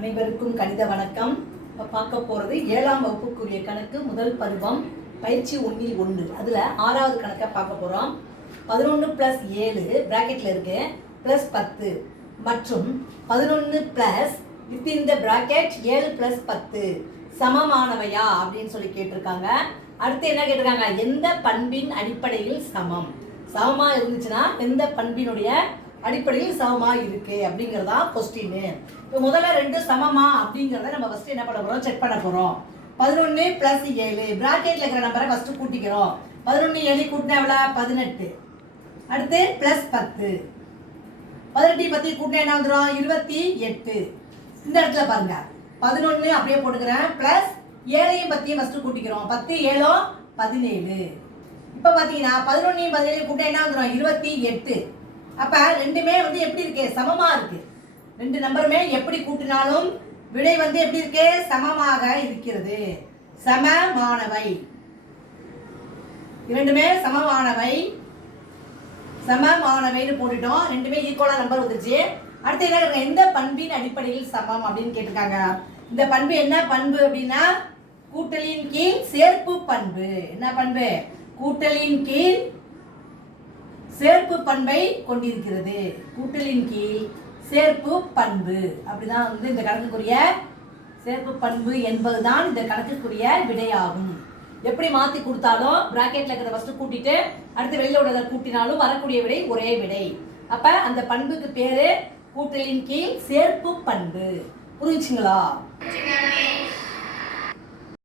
அனைவருக்கும் கணித வணக்கம். இப்போ பார்க்க போகிறது ஏழாம் வகுப்புக்குரிய கணக்கு முதல் பருவம் பயிற்சி ஒன்றில் ஒன்று. அதில் ஆறாவது கணக்கை பார்க்க போகிறோம் பதினொன்று ப்ளஸ் ஏழு ப்ராக்கெட்டில் இருக்கு. ப்ளஸ் பத்து. மற்றும் பதினொன்று ப்ளஸ் வித் த ப்ராக்கெட் ஏழு ப்ளஸ் பத்து. சமமானவையா அப்படின்னு சொல்லி கேட்டிருக்காங்க. அடுத்து என்ன கேட்டிருக்காங்க? எந்த பண்பின் அடிப்படையில் சமம்? சமமாக இருந்துச்சுன்னா எந்த பண்பினுடைய அடிப்படையில் சமமா இருக்கு அப்படிங்கறதா கொஸ்டின் இப்போ முதல்ல ரெண்டு சமமா அப்படிங்கிறத நம்ம ஃபர்ஸ்ட் என்ன பண்ண போறோம்? செக் பண்ண போறோம். பதினொன்று பிளஸ் ஏழு. பிராக்கெட்ல இருக்கிற நம்பரை ஃபர்ஸ்ட் கூட்டிக்கிறோம். பதினொன்று ஏழு கூட்டினா எவ்வளோ பதினெட்டு. அடுத்து பிளஸ் பத்து. பதினெட்டு பத்தி கூட்டினா என்ன வந்துடும் இருபத்தி எட்டு. இந்த இடத்துல பாருங்க. பதினொன்று அப்படியே போட்டுக்கிறேன். பிளஸ் ஏழையும் பத்தியும் ஃபர்ஸ்ட் கூட்டிக்கிறோம். பத்து ஏழோ பதினேழு. இப்போ பார்த்தீங்கன்னா பதினொன்னையும் பதினேழு கூட்டினா என்ன வந்துடும் இருபத்தி எட்டு. அப்ப ரெண்டுமே வந்து எப்படி இருக்கு? சமமா இருக்கு. ரெண்டு நம்பருமே எப்படி கூட்டினாலும் விடை வந்து எப்படி இருக்கு? சமமாக இருக்கிறது. சமமானவை. இரண்டுமே சமமானவை. சமமானவைன்னு போட்டுட்டோம். ரெண்டுமே ஈக்குவலா நம்பர் வந்துருச்சு. அடுத்து என்ன எந்த பண்பின் அடிப்படையில் சமம் அப்படின்னு கேட்டிருக்காங்க. இந்த பண்பு என்ன பண்பு அப்படின்னா? கூட்டலின் கீழ் சேர்ப்பு பண்பு. என்ன பண்பு? கூட்டலின் கீழ் சேர்ப்பு பண்பை கொண்டிருக்கிறது. கூட்டலின் கீழ் சேர்ப்பு பண்பு. அப்படிதான் வந்து இந்த கணக்குக்குரிய சேர்ப்பு பண்பு என்பதுதான் இந்த கணக்குக்குரிய விடையாகும். எப்படி மாத்தி கொடுத்தாலும் பிராக்கெட்ல இருக்கிறத ஃபர்ஸ்ட் கூட்டிட்டு அடுத்து வெளியில உள்ளதை கூட்டினாலும் வரக்கூடிய விடை ஒரே விடை. அப்ப அந்த பண்புக்கு பேரு கூட்டலின் கீழ் சேர்ப்பு பண்பு. புரிஞ்சுங்களா?